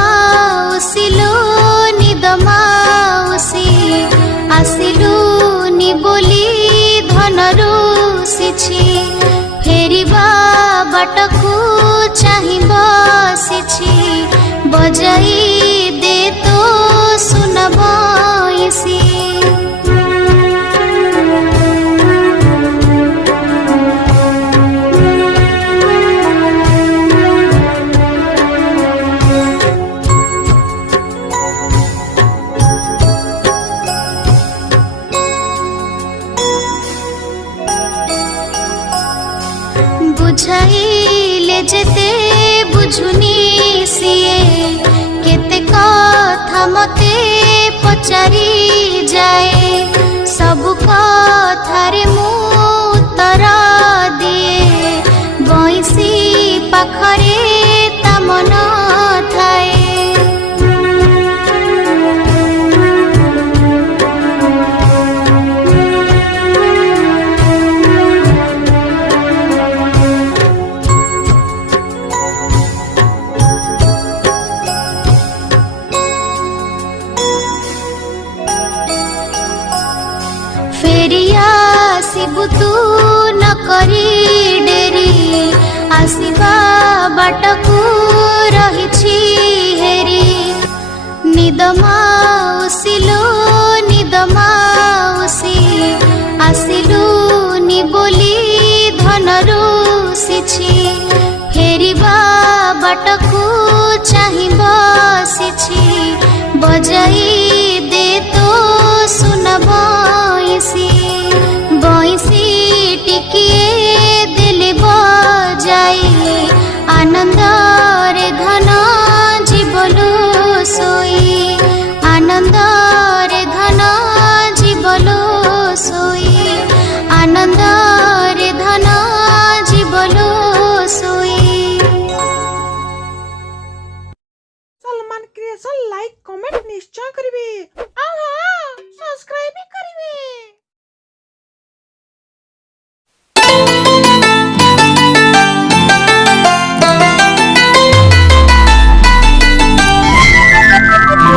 माउसी लो निद माउसी आसिलु नि बोली धन रुसिछि फेरिबा बाटकु चाहि बसिछि बजाई दे तो सुनबइसी बुझाइले जेते बुझुनी सिए केते कथा मते पचारी जाए सब कथारे मु उत्तर दिए बइसी पाखरे ता मन थाए आसिबु तू न करी डेरी आसिबा बाटकु रहिछि हेरी निद माउसी लो निद माउसी आसिलु नि बोली धन रुसिछि फेरिबा बाटकु चाहि बसिछि बजाई दे तो सुनबइसी बइसी टिकिए दिल बजाई आनंद रे धन जीवलो सोई आनंद रे धन जीवलो सोई आनंद रे धन जीवलो सोई। सलमान क्रिएशन लाइक कमेंट निश्चय करिवे।